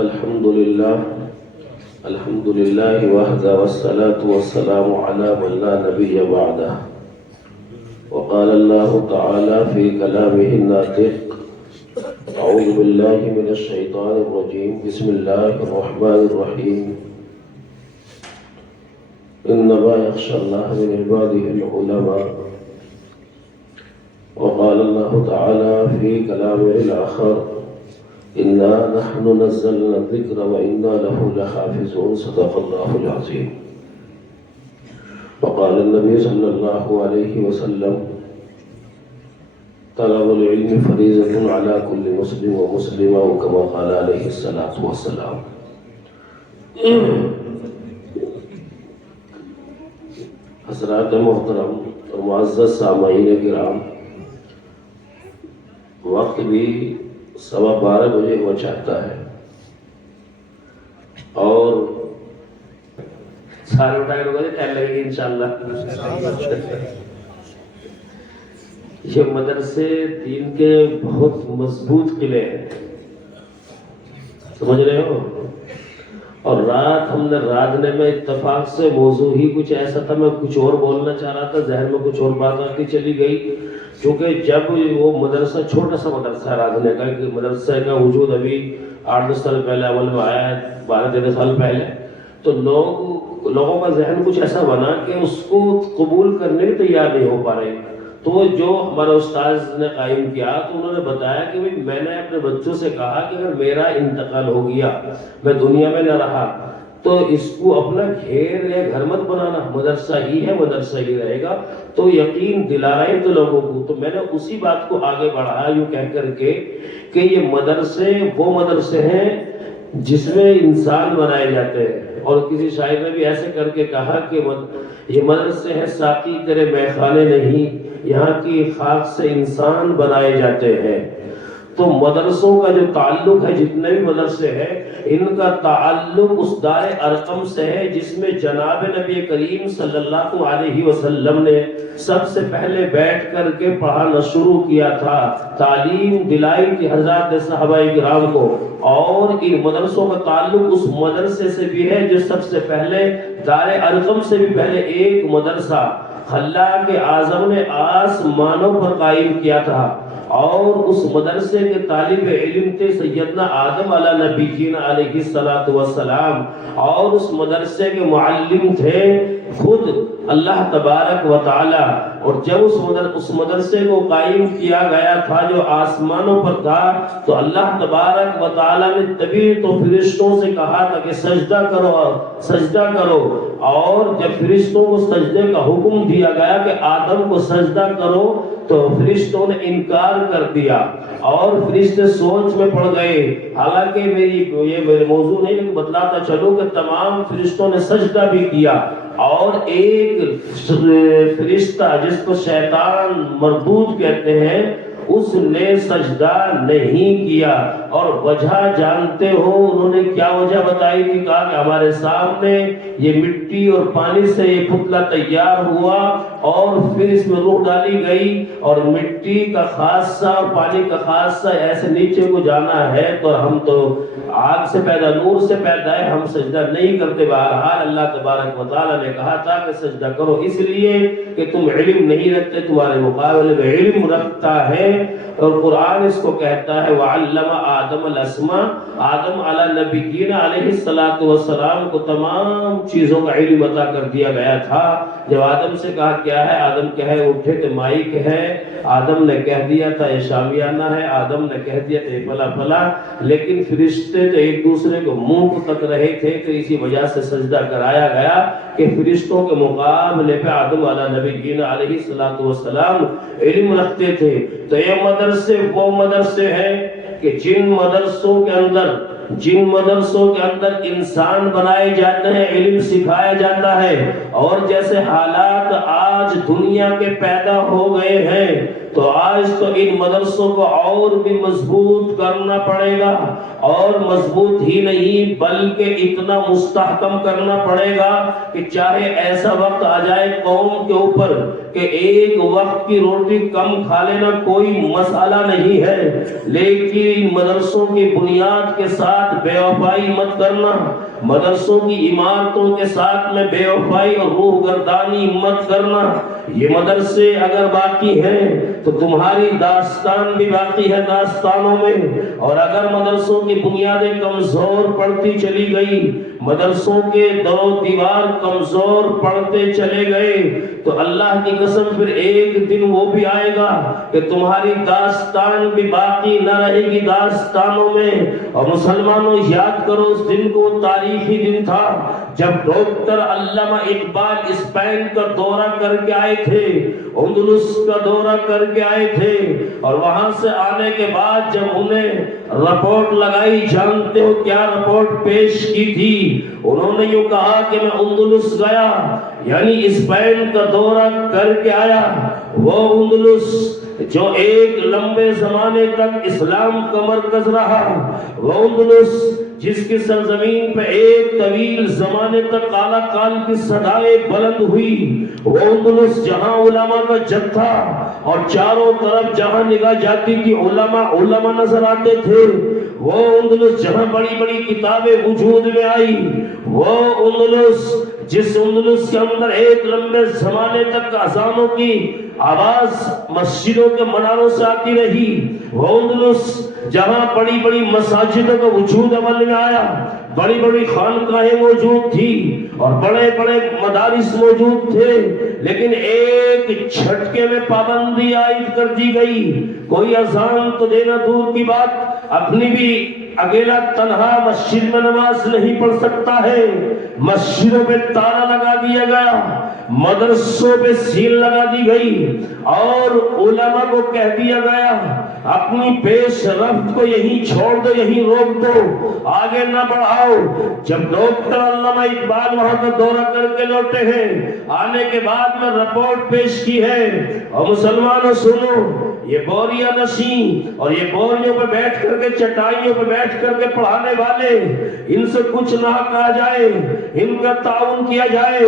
الحمد لله وحده والصلاة والسلام على من لا نبي بعده. وقال الله تعالى في كلامه الناطق: أعوذ بالله من الشيطان الرجيم، بسم الله الرحمن الرحيم. إنما يخشى الله من عباده العلماء. وقال الله تعالى في كلامه الآخر: إنا نحن نزلنا الذكر وإنا له لحافظون. صدق الله العظيم. وقال النبي صلى الله عليه وسلم: طلب العلم فريضة على كل مسلم ومسلمة، وكما قال عليه الصلاة والسلام. حضرات محترم اور معزز سامعین کرام، وقت بھی 12:15 بجے ہوا چاہتا ہے اور سارے اٹھائے لوگ ٹائم لگے گی انشاءاللہ. یہ مدرسے دین کے بہت مضبوط قلعے ہیں، سمجھ رہے ہو. اور رات ہم نے رادنے میں اتفاق سے موضوع ہی کچھ ایسا تھا، میں کچھ اور بولنا چاہ رہا تھا، ذہن میں کچھ اور بات آتی چلی گئی. کیونکہ جب وہ مدرسہ چھوٹا سا مدرسہ ہے رادنے کا، کہ مدرسہ کا وجود ابھی 8-10 سال پہلے عمل میں آیا ہے، 12-13 سال پہلے، تو لوگوں کا ذہن کچھ ایسا بنا کہ اس کو قبول کرنے کے تیار نہیں ہو پا رہے. تو جو ہمارا استاذ نے قائم کیا تو انہوں نے بتایا کہ میں نے اپنے بچوں سے کہا کہ اگر میرا انتقال ہو گیا، میں دنیا میں نہ رہا، تو اس کو اپنا گھیر یا گھر مت بنانا، مدرسہ ہی ہے، مدرسہ ہی رہے گا. تو یقین دلا رہے تھے لوگوں کو. تو میں نے اسی بات کو آگے بڑھایا یوں کہہ کر کے کہ یہ مدرسے وہ مدرسے ہیں جس میں انسان بنائے جاتے ہیں. اور کسی شاعر نے بھی ایسے کر کے کہا کہ یہ مدرسے ہیں ساقی تیرے میخانے نہیں، یہاں کی خاک سے انسان بنائے جاتے ہیں. تو مدرسوں کا جو تعلق ہے، جتنے بھی مدرسے ہیں، ان کا تعلق اس دار ارقم سے ہے جس میں جناب نبی کریم صلی اللہ علیہ وسلم نے سب سے پہلے بیٹھ کر کے پڑھانا شروع کیا تھا، تعلیم دلائی تھی حضرات صحابہ کرام کو. اور ان مدرسوں کا تعلق اس مدرسے سے بھی ہے جو سب سے پہلے دار ارقم سے بھی پہلے ایک مدرسہ خلاق اعظم نے آسمانوں پر قائم کیا تھا. اور اس مدرسے کے طالب علم تھے سیدنا آدم علیہ نبینا علیہ الصلوۃ والسلام. اور اس مدرسے کے معلم تھے خود اللہ تبارک و تعالی. اور جب اس مدرسے کو قائم کیا گیا تھا جو آسمانوں پر تھا، تو اللہ تبارک و تعالی نے تبھی تو فرشتوں سے کہا تھا کہ سجدہ کرو، سجدہ کرو. اور جب فرشتوں کو سجدے کا حکم دیا گیا کہ آدم کو سجدہ کرو، تو فرشتوں نے انکار کر دیا اور فرشتے سوچ میں پڑ گئے. حالانکہ میرے موضوع نہیں، لیکن بتلاتا چلو کہ تمام فرشتوں نے سجدہ بھی کیا. اور ایک فرشتہ جس کو شیطان مردود کہتے ہیں، اس نے سجدہ نہیں کیا. اور وجہ جانتے ہو انہوں نے کیا وجہ بتائی تھی؟ کہا کہ ہمارے سامنے یہ مٹی اور پانی سے یہ پتلا تیار ہوا اور پھر اس میں روح ڈالی گئی، اور مٹی کا خاصہ اور پانی کا خاصہ ایسے نیچے کو جانا ہے، تو ہم تو آگ سے پیدا، نور سے پیدا ہے، ہم سجدہ نہیں کرتے. بہرحال اللہ تبارک و تعالی نے کہا تھا کہ سجدہ کرو، اس لیے کہ تم علم نہیں رکھتے، تمہارے مقابلے میں علم رکھتا ہے. اور قرآن اس کو کہتا ہے وَعَلَّمَ آدَمَ الْأَسْمَاءَ. آدم علیہ نبینا علیہ الصلوۃ والسلام کو تمام چیزوں کا علم عطا کر دیا گیا تھا. جب آدم سے کہا کیا ہے، آدم کہے اٹھے تو مائک ہے. آدم نے کہہ دیا تھا یہ شامیانہ ہے، آدم نے کہہ دیا تھا یہ فلا فلا. لیکن فرشتے تو ایک دوسرے کو منہ تک رہے تھے، تو اسی وجہ سے سجدہ کرایا گیا کہ فرشتوں کے مقابلے پہ آدم علیہ نبینا علیہ الصلوۃ والسلام علم رکھتے تھے. تو یہ مدرسے وہ مدرسے ہیں کہ جن مدرسوں کے اندر انسان بنائے جاتے ہیں، علم سکھایا جاتا ہے. اور جیسے حالات حالات آج دنیا کے پیدا ہو گئے ہیں تو آج تو ان مدرسوں کو اور بھی مضبوط کرنا پڑے گا، اور مضبوط ہی نہیں بلکہ اتنا مستحکم کرنا پڑے گا کہ چاہے ایسا وقت آ جائے قوم کے اوپر کہ ایک وقت کی روٹی کم کھا لینا کوئی مسئلہ نہیں ہے، لیکن مدرسوں کی بنیاد کے ساتھ بے وفائی مت کرنا، مدرسوں کی عمارتوں کے ساتھ میں بے وفائی اور روح گردانی مت کرنا۔ یہ مدرسے اگر باقی ہیں تو تمہاری داستان بھی باقی ہے داستانوں میں، اور اگر مدرسوں کی بنیادیں کمزور پڑتی چلی گئی، مدرسوں کے در و دیوار کمزور پڑتے چلے گئے تو اللہ کی قسم پھر ایک دن وہ بھی آئے گا کہ تمہاری داستان بھی باقی نہ رہے گی داستانوں میں۔ اور مسلمانوں یاد کرو اس دن کو، تاریخی دن تھا جب ڈاکٹر علامہ اقبال اسپین کا دورہ کر کے آئے تھے، اندلس کا دورہ کر کے آئے تھے، اور وہاں سے آنے کے بعد جب انہیں رپورٹ لگائی، جانتے ہو کیا رپورٹ پیش کی تھی؟ انہوں نے یوں کہا کہ میں اندلس گیا، یعنی اسپین کا دورہ کر کے آیا، وہ اندلس جو ایک لمبے زمانے تک اسلام کا مرکز رہا، وہ اندلس جس کی سرزمین پہ ایک طویل زمانے تک اعلیٰ کال کی صدائیں بلند ہوئی، وہ اندلس جہاں علماء کا جتھا اور چاروں طرف جہاں نگاہ جاتی تھی علماء نظر آتے تھے، وہ اندلس جہاں بڑی بڑی کتابیں وجود میں آئی، وہ اندلس جس اندلس کے اندر ایک لمبے زمانے تک اذانوں کی آواز مسجدوں کے مناروں سے آتی رہی، وہ اندلس جہاں بڑی بڑی مساجدوں کا وجود عمل میں آیا، بڑی بڑی خانقاہیں موجود تھی اور بڑے بڑے مدارس موجود تھے، لیکن ایک جھٹکے میں پابندی عائد کر دی گئی، کوئی اذان تو دینا دور کی بات، اپنی بھی اکیلا تنہا مسجد میں نماز نہیں پڑھ سکتا ہے، مسجدوں پہ تالا لگا دیا گیا، مدرسوں پہ سیل لگا دی گئی، اور علماء کو کہہ دیا گیا اپنی پیش رفت کو یہیں چھوڑ دو، یہیں روک دو، آگے نہ بڑھاؤ۔ جب ڈاکٹر علامہ اقبال وہاں کا دورہ کر کے لوٹے ہیں، آنے کے بعد میں رپورٹ پیش کی ہے، اور مسلمانوں سنو، یہ بوریاں نشین اور یہ بوریوں پہ بیٹھ کر کے چٹائیوں پہ بیٹھ کر کے پڑھانے والے، ان سے کچھ نہ کہا جائے، ان کا تعاون کیا جائے،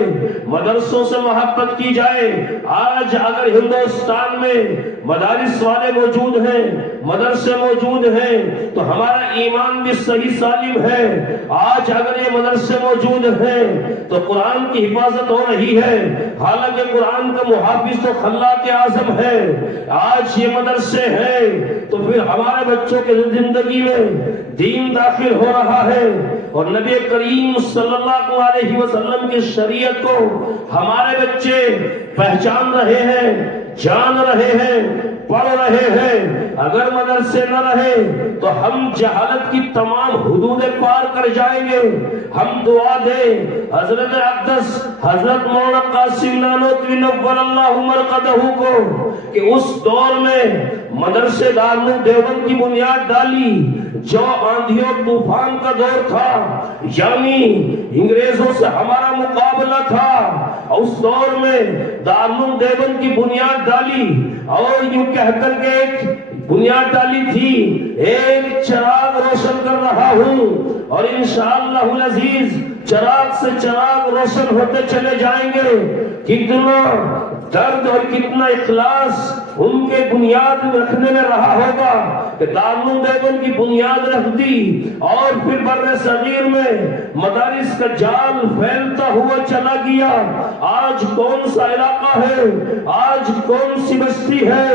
مدرسوں سے محبت کی جائے۔ آج اگر ہندوستان میں مدارس والے موجود ہیں، مدرسے موجود ہیں، تو ہمارا ایمان بھی صحیح سالم ہے۔ آج اگر یہ مدرسے موجود ہیں تو قرآن کی حفاظت ہو رہی ہے، حالانکہ قرآن کا محافظ تو خلاق اعظم ہے۔ آج یہ مدرسے ہیں تو پھر ہمارے بچوں کے زندگی میں دین داخل ہو رہا ہے، اور نبی کریم صلی اللہ علیہ وسلم کی شریعت کو ہمارے بچے پہچان رہے ہیں، جان رہے ہیں، پڑھ رہے ہیں۔ اگر مدرسے نہ رہے تو ہم جہالت کی تمام حدودیں پار کر جائیں گے۔ ہم دعا دیں حضرت اقدس حضرت مولانا قاسم نانوتوی نور اللہ مرقدہ کو کہ اس دور میں مدرسے دارالعلوم دیوبند کی بنیاد ڈالی جو آندھیوں طوفان کا دور تھا، یعنی انگریزوں سے ہمارا مقابلہ تھا، اس دور میں دارالعلوم دیوبند کی بنیاد ڈالی، اور یوں کہہ کر کے ایک بنیاد ڈالی تھی، ایک چراغ روشن کر رہا ہوں، اور انشاءاللہ العزیز چراغ سے چراغ روشن ہوتے چلے جائیں گے۔ کتنا درد اور کتنا اخلاص ان کے بنیاد رکھنے میں رہا ہوگا کہ دارالعلوم دیوبند کی بنیاد رکھ دی، اور پھر بر صغیر میں مدارس کا جال پھیلتا ہوا چلا گیا۔ آج کون سا علاقہ ہے، آج کون سی بستی ہے،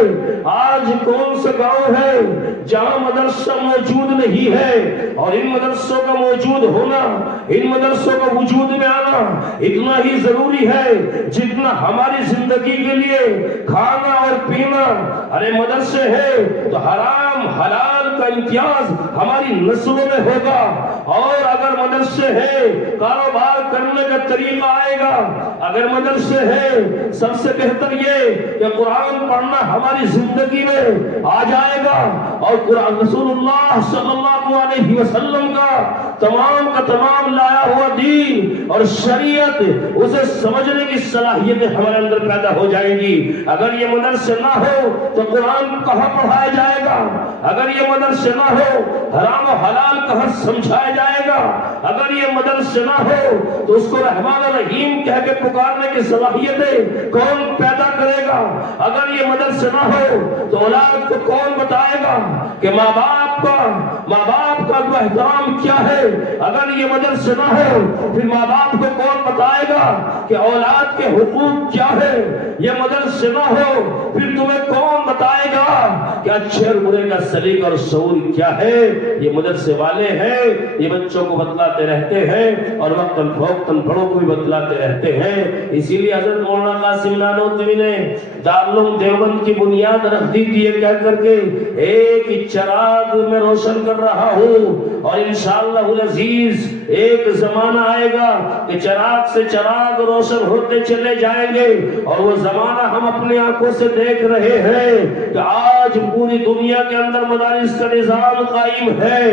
آج کون سا گاؤں ہے جہاں مدرسہ موجود نہیں ہے؟ اور ان مدرسوں کا موجود ہونا، ان مدرسوں کا وجود میں آنا اتنا ہی ضروری ہے جتنا ہماری زندگی کے لیے کھانا اور پینا۔ ارے مدرسے ہیں تو حرام حلال کا امتیاز ہماری نسلوں میں ہوگا، اور اگر اگر مدرسے ہیں کاروبار کرنے کا طریقہ آئے گا. اگر مدرسے ہیں سب سے بہتر یہ کہ قرآن پڑھنا ہماری زندگی میں آ جائے گا اور قرآن رسول اللہ صلی اللہ علیہ وسلم کا تمام لایا ہوا دین اور شریعت اسے سمجھنے کی صلاحیتیں ہمارے اندر پیدا ہو جائیں گی. اگر یہ مدرسے نہ ہو تو قرآن کہاں پڑھایا جائے گا؟ اگر یہ مدرسے نہ ہو حرام و حلال کہاں سمجھایا جائے گا؟ اگر یہ مدرسے نہ ہو تو اس کو رحمان الرحیم کہہ کے پکارنے کی صلاحیتیں کون پیدا کرے گا؟ اگر یہ مدرسے نہ ہو تو اولاد کو کون بتائے گا کہ ماں باپ کا جو احترام کیا ہے؟ اگر یہ مدرسے نہ ہو پھر ماں باپ کو کون بتائے گا کہ اولاد کے حقوق کیا ہے؟ یہ مدرسے نہ ہو پھر تمہیں کون بتائے گا کہ اچھے اور برے کا سلیقہ اور شعور کیا ہے؟ یہ مدرسے والے ہیں، یہ بچوں کو بتلاتے رہتے ہیں اور وقتاً فوقتاً بڑوں کو بھی بتلاتے رہتے ہیں. اسی لیے حضرت مولانا قاسم نانوتوی نے دارالعلوم دیوبند کی بنیاد رکھ دی تھی یہ کہہ کر کے ایک ہی چراغ میں روشن کر رہا ہوں اور انشاءاللہ العزیز ایک زمانہ آئے گا کہ چراغ سے چراغ روشن ہوتے چلے جائیں گے اور وہ زمانہ ہم اپنی آنکھوں سے دیکھ رہے ہیں کہ آج پوری دنیا کے اندر مدارس کا نظام قائم ہے.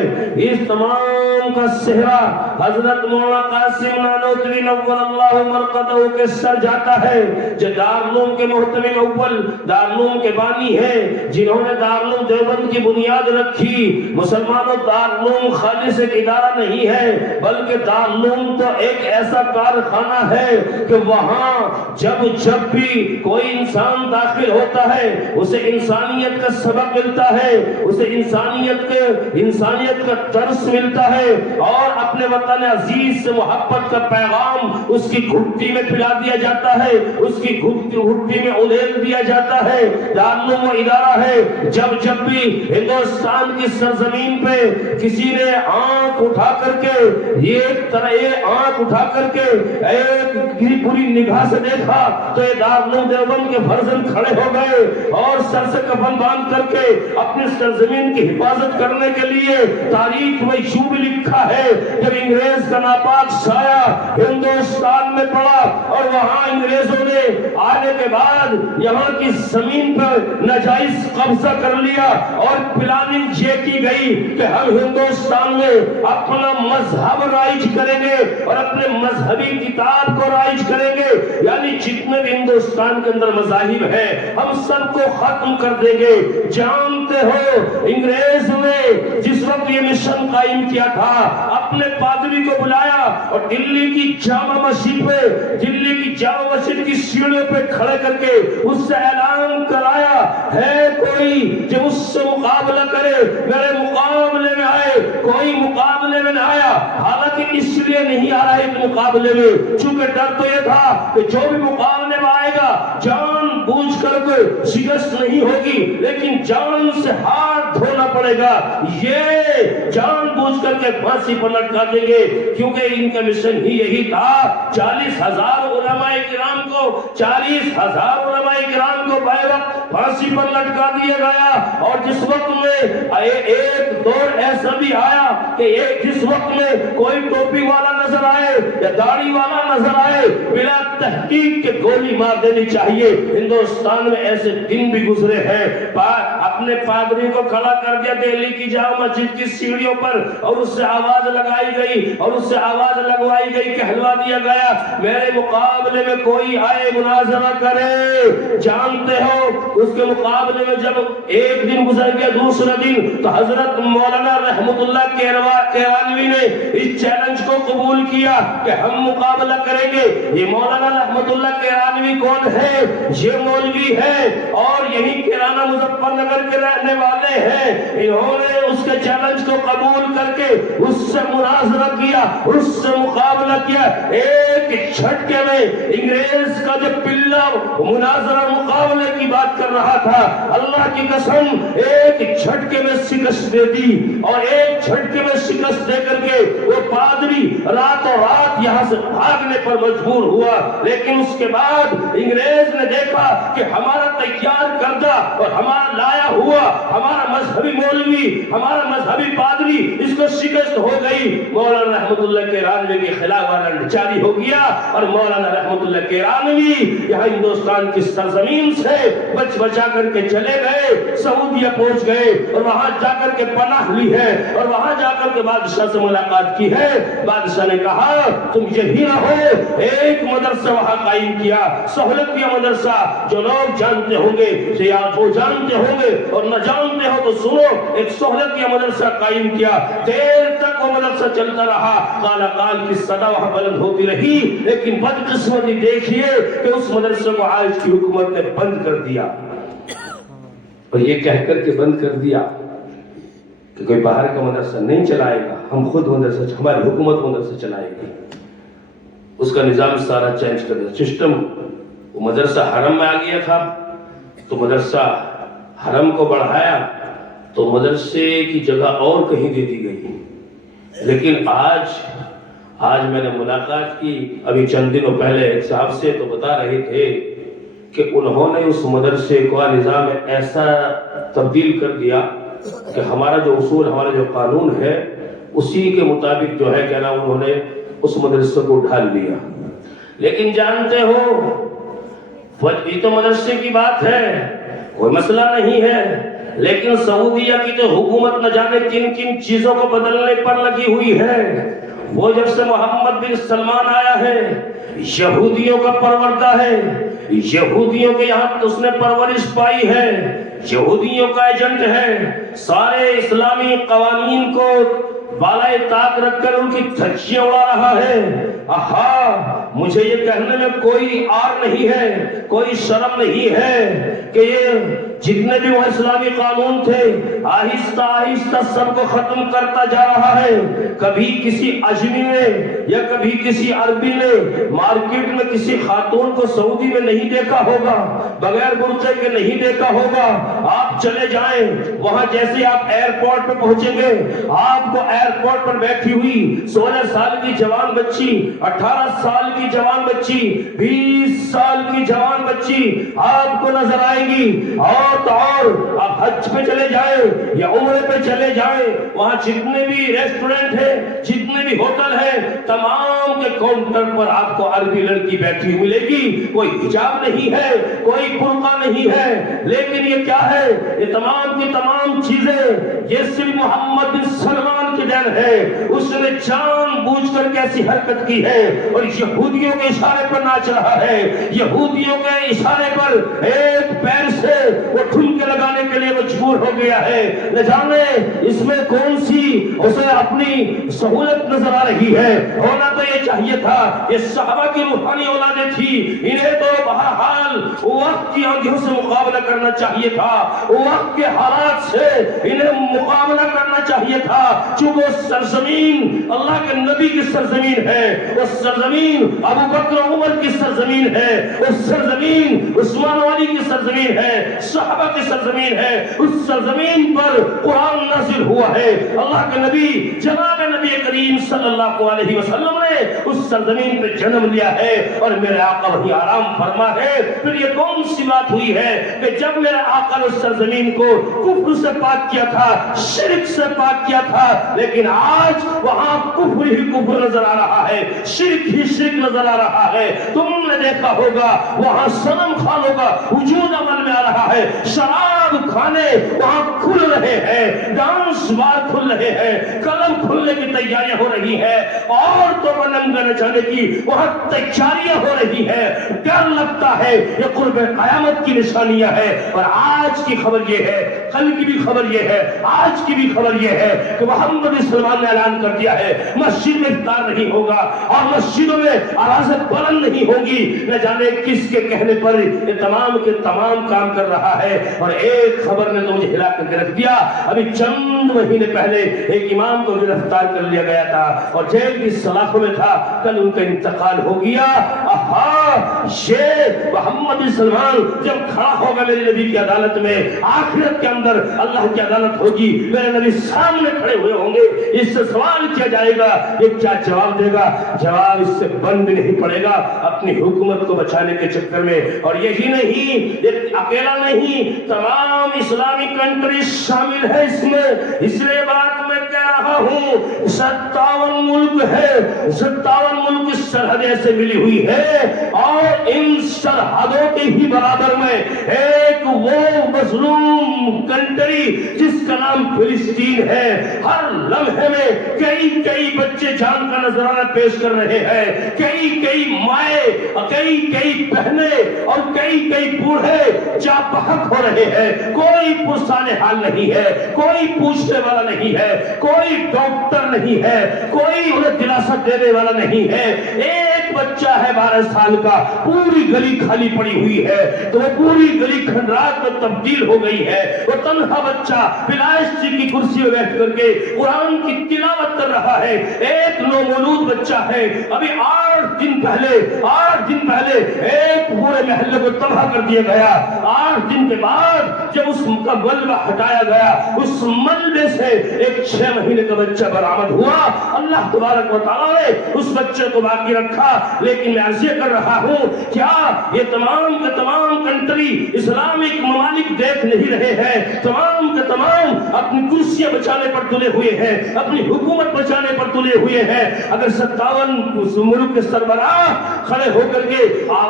اس تمام کا صحرا حضرت مولانا قاسم نانوتوی نور اللہ مرقدہ کے سر جاتا ہے جو دارالعلوم کے محتمم اول دارالعلوم کے بانی ہیں، جنہوں نے دارالعلوم دیوبند کی بنیاد رکھی. مسلمانوں دارالعلوم خالص ایک ادارہ نہیں ہے بلکہ دارالعلوم تو ایک ایسا کارخانہ ہے کہ وہاں جب بھی کوئی انسان داخل ہوتا ہے اسے انسانیت کا سبق ملتا ہے، اسے انسانیت کا درس ملتا ہے اور اپنے وطن عزیز سے محبت کا پیغام اس کی گھٹی میں پھیلا دیا جاتا ہے، اس کی گھٹی میں ادھیل دیا جاتا ہے. دارالعلوم وہ ادارہ ہے جب بھی ہندوستان کی سرزمین پہ کسی نے آنکھ اٹھا کر کے ایک پوری نگاہ سے دیکھا تو یہ دارالعلوم دیوبند کے فرزند کھڑے ہو گئے اور سر سے کفن باندھ کر کے اپنی سرزمین کی حفاظت کرنے کے لیے تاریخ میں یوں بھی لکھا ہے جب انگریز کا ناپاک سایہ ہندوستان میں پڑا اور وہاں انگریزوں نے آنے کے بعد یہاں کی زمین پر ناجائز قبضہ کر لیا اور پلاننگ یہ کی گئی کہ ہم ہندوستان میں اپنا مذہب رائج کریں گے اور اپنے مذہبی کتاب کو رائج کریں گے، یعنی جتنے بھی ہندوستان کے اندر مذاہب ہیں ہم سب کو ختم کر دیں گے. جانتے ہو انگریز نے جس وقت یہ مشن قائم کیا تھا اپنے پادری کو بلایا اور دلی کی جامع مسجد کی سیڑھیوں پہ کھڑے کر کے اس سے اعلان کرایا ہے کوئی جو اس سے مقابلہ کرے میرے مقابلے میں آئے. کوئی مقابلے میں نہ آیا، حالانکہ اس لیے نہیں آ رہا ہے مقابلے میں چونکہ ڈر تو یہ تھا کہ جو بھی مقابلے میں آئے گا جان بوجھ کر کے شکست نہیں ہوگی لیکن جان سے ہاتھ دھونا پڑے گا، یہ جان بوجھ کر کے پھانسی پر لٹکا دیں گے کیونکہ ان کا مشن ہی یہی تھا. 40,000 علماء کرام کو بے وقت پھانسی پر لٹکا دیا گیا. اور جس وقت میں ایک دور ایسا بھی آیا کہ جس وقت میں کوئی ٹوپی والا نظر آئے یا داڑھی والا نظر آئے بلا تحقیق کے گولی مار دینی چاہیے. ہندوستان میں ایسے دن بھی گزرے ہیں. اپنے پادری کو کھڑا کر دیا دہلی کی جامع مسجد کی سیڑھیوں پر اور اس سے آواز لگوائی گئی کہلوا دیا گیا میرے مقابلے میں کوئی آئے مناظرہ کرے. جانتے ہو اس کے مقابلے میں جب ایک دن گزر گیا دوسرا دن تو حضرت مولانا رحمت اللہ کیرانوی نے اس چیلنج کو قبول کیا کہ ہم مقابلہ کریں گے. یہ مولانا رحمت اللہ کیرانوی کون ہے؟ یہ مولوی ہے اور یہی کیرانہ مظفر نگر کے رہنے والے ہیں. انہوں نے اس کے چیلنج کو قبول کر کے اس سے مناظرہ کیا، اس سے مقابلہ کیا. ایک جھٹکے میں انگریز کا جو پلہ مناظرہ مقابلے کی بات کر رہا تھا اللہ کی قسم ایک جھٹکے میں شکست دے دی اور ایک جھٹکے میں شکست دے کر کے وہ پادری راتوں رات یہاں سے بھاگنے پر مجبور ہوا. لیکن اس کے بعد انگریز نے دیکھا کہ ہمارا تیار کردہ اور ہمارا لایا ہوا ہمارا مذہبی مولوی ہمارا مذہبی پادری اس کو شکست ہو گئی، مولانا رحمتullah کیرانوی کے خلاف وارنٹ جاری ہو گیا اور مولانا رحمتullah کیرانوی یہاں ہندوستان کی سرزمین سے بچ بچا کر کے چلے گئے، سعودیہ پہنچ گئے اور وہاں جا کر کے پناہ لی ہے اور وہاں جا کر کے بادشاہ سے ملاقات کی ہے۔ بادشاہ نے کہا تم یہی رہو، ایک مدرسہ وہاں قائم کیا، سہولتیہ مدرسہ، جو لوگ جانتے ہوں گے یا جو جانتے ہوں گے اور نہ جانتے ہو تو سنو، ایک سہولتیہ مدرسہ قائم کیا، دیر تک وہ مدرسہ چلتا رہا، قال قال کی صدا وہاں بلند ہوتی رہی، لیکن بدقسمتی دیکھیے کہ اس مدرسے کو آج کی حکومت نے بند کر دیا، اور یہ کہہ کر کے بند کر دیا کہ کوئی باہر کا مدرسہ نہیں چلائے گا، ہم خود مدرسہ، ہماری حکومت مدرسہ چلائے گی۔ اس کا نظام سارا چینج کر دیا، سسٹم۔ وہ مدرسہ حرم میں آ گیا تھا تو مدرسہ حرم کو بڑھایا تو مدرسے کی جگہ اور کہیں دے دی گئی۔ لیکن آج میں نے ملاقات کی ابھی چند دنوں پہلے ایک صاحب سے، تو بتا رہے تھے کہ انہوں نے اس مدرسے کا نظام ایسا تبدیل کر دیا کہ ہمارا جو اصول، ہمارا جو قانون ہے، اسی کے مطابق جو ہے کیا نام انہوں نے اس مدرسے کو ڈھال لیا۔ لیکن جانتے ہو یہ تو مدرسے کی بات ہے، کوئی مسئلہ نہیں ہے، لیکن سعودیہ کی تو حکومت نہ جانے کن کن چیزوں کو بدلنے پر لگی ہوئی ہے۔ وہ جب سے محمد بن سلمان آیا ہے، یہودیوں کا پروردہ ہے، یہودیوں کے یہاں اس نے پرورش پائی ہے، یہودیوں کا ایجنٹ ہے، سارے اسلامی قوانین کو بالائے طاق رکھ کر ان کی دھجیاں اڑا رہا ہے۔ مجھے یہ کہنے میں کوئی عار نہیں ہے، کوئی شرم نہیں ہے کہ یہ جتنے بھی وہ اسلامی قانون تھے آہستہ آہستہ سب کو ختم کرتا جا رہا ہے۔ کبھی کسی اجمی نے یا کبھی کسی عربی نے مارکیٹ میں کسی خاتون کو سعودی میں نہیں دیکھا ہوگا، بغیر برقعے کے نہیں دیکھا ہوگا۔ آپ چلے جائیں وہاں، جیسے آپ ایئرپورٹ پہ پہنچیں گے، آپ کو ایئرپورٹ پر بیٹھی ہوئی 16 سال کی جوان بچی، 18 سال کی جوان بچی، 20 سال کی جوان بچی آپ کو نظر آئے گی۔ اور آپ حج پہ چلے جائیں یا عمرے پہ چلے جائیں، وہاں جتنے بھی ریسٹورنٹ ہیں، جتنے بھی ہوٹل ہیں، تمام کے کاؤنٹر پر آپ کو عربی لڑکی بیٹھی ہوئی ملے گی۔ کوئی حجاب نہیں ہے، کوئی برقع نہیں ہے، لیکن یہ کیا ہے؟ یہ تمام کی تمام چیزیں یہ صرف محمد بن سلمان کی دین ہے۔ اس نے جان بوجھ کر کیسی حرکت کی ہے اور یہودیوں کے اشارے پر ناچ رہا ہے، یہودیوں کے اشارے پر ایک پیر سے وہ ٹھمکے لگانے کے لیے مجبور ہو گیا ہے۔ نہ جانے اس میں کون سی اسے اپنی سہولت نظر آ رہی ہے۔ ہونا تو یہ چاہیے تھا، یہ صحابہ کی روحانی اولادیں تھی، انہیں تو بہرحال وقت کی آندھیوں سے مقابلہ کرنا چاہیے تھا، وقت کے حالات سے انہیں مقابلہ کرنا چاہیے تھا۔ چونکہ سرزمین اللہ کے نبی کی سرزمین ہے، وہ سرزمین ابو بکر عمر کی سرزمین ہے، وہ سرزمین عثمان غنی کی سرزمین ہے، صحابہ کی سرزمین ہے۔ اس سرزمین پر قرآن نازل ہوا ہے، اللہ کے نبی جناب نبی کریم صلی اللہ علیہ وسلم نے اس سرزمین پہ جنم لیا ہے اور میرے آقا وہی آرام فرما ہے۔ پھر یہ کون سی بات ہوئی ہے کہ جب میرے آقا نے اس سرزمین کو کفر سے پاک کیا تھا، شرک سے پاک کیا تھا، لیکن آج وہاں کفر ہی کفر نظر آ رہا ہے، شرک ہی شرک نظر آ رہا ہے۔ تم نے دیکھا ہوگا وہاں صنم خانوں کا وجود عمل میں آ رہا ہے، شراب کھانے وہاں کھل رہے ہیں، ڈانس بار کھل رہے ہیں، کلب کھلنے کی تیاریاں ہو رہی ہے، اور تو ننگا نچانے کی وہاں تیاریاں ہو رہی ہے۔ ڈر لگتا ہے یہ قرب قیامت کی نشانیاں ہے۔ اور آج کی خبر یہ ہے، کل کی بھی خبر یہ ہے، آج کی بھی خبر یہ ہے کہ محمد بن سلمان نے اعلان کر دیا ہے مسجد میں افطار نہیں ہوگا اور مسجدوں میں آوازیں بلند نہیں ہوگی۔ نہ جانے کس کے کہنے پر یہ تمام کے تمام کام کر رہا ہے۔ اور ایک خبر نے تو مجھے ہلا کر کے رکھ دیا، ابھی چند مہینے پہلے ایک امام کو گرفتار کر لیا گیا تھا اور جیل کی سلاخوں میں تھا، کل ان کا انتقال ہو گیا۔ یہ محمد بن سلمان جب کھڑا ہوگا میرے نبی کی عدالت میں، آخرت کے اندر اللہ کی عدالت ہوگی، میرے نبی سامنے کھڑے ہوئے ہوں گے، اس سے سوال کیا جائے گا، یہ کیا جواب دے گا؟ جواب اس سے بند بھی نہیں پڑے گا اپنی حکومت کو بچانے کے چکر میں۔ اور یہی نہیں، یہ اکیلا نہیں، تمام اسلامی کنٹریز شامل ہے اس میں۔ اس لیے بات میں کہہ رہا ہوں ہوں 57 ملک ہے، 57 ملک کی سرحدیں سے ملی ہوئی ہے، اور ان سرحدوں کے ہی برابر میں ایک وہ مظلوم کنٹری جس کا نام فلسطین ہے، ہر لمحے میں کئی بچے جان کا نذرانہ پیش کر رہے ہیں، کئی مائیں، کئی بہنیں اور کئی بوڑھے جا بحق ہو رہے ہیں، کوئی پرسان حال نہیں ہے، کوئی پوچھنے والا نہیں ہے، کوئی ڈاکٹر نہیں ہے، کوئی انہیں دلاسا دینے والا نہیں ہے۔ ایک بچہ ہے 12 سال کا، پوری گلی خالی پڑی ہوئی ہے، تو وہ پوری گلی کھنڈرات میں تبدیل ہو گئی ہے۔ وہ تنہا بچہ پلاسٹک کی کرسی میں بیٹھ کر کے قرآن کی تلاوت کر رہا ہے۔ ایک نومولود بچہ ہے، ابھی 8 دن پہلے ایک پورے محلے کو تباہ کر دیا گیا۔ 8 دن کے بعد جب اس کا ملبہ ہٹایا گیا، اس ملبے سے ایک 6 مہینے کا بچہ برآمد ہوا۔ اللہ تبارک و تعالیٰ نے اس بچے کو باقی رکھا، لیکن میں عرض کر رہا ہوں کیا یہ تمام کے تمام کنٹری اسلامک ممالک دیکھ نہیں رہے ہیں؟ تمام کے تمام اپنی کرسیاں بچانے پر تلے ہوئے ہیں، اپنی حکومت بچانے پر تلے ہوئے ہیں۔ اگر 57 ملک کے سربراہ کھڑے ہو کر کے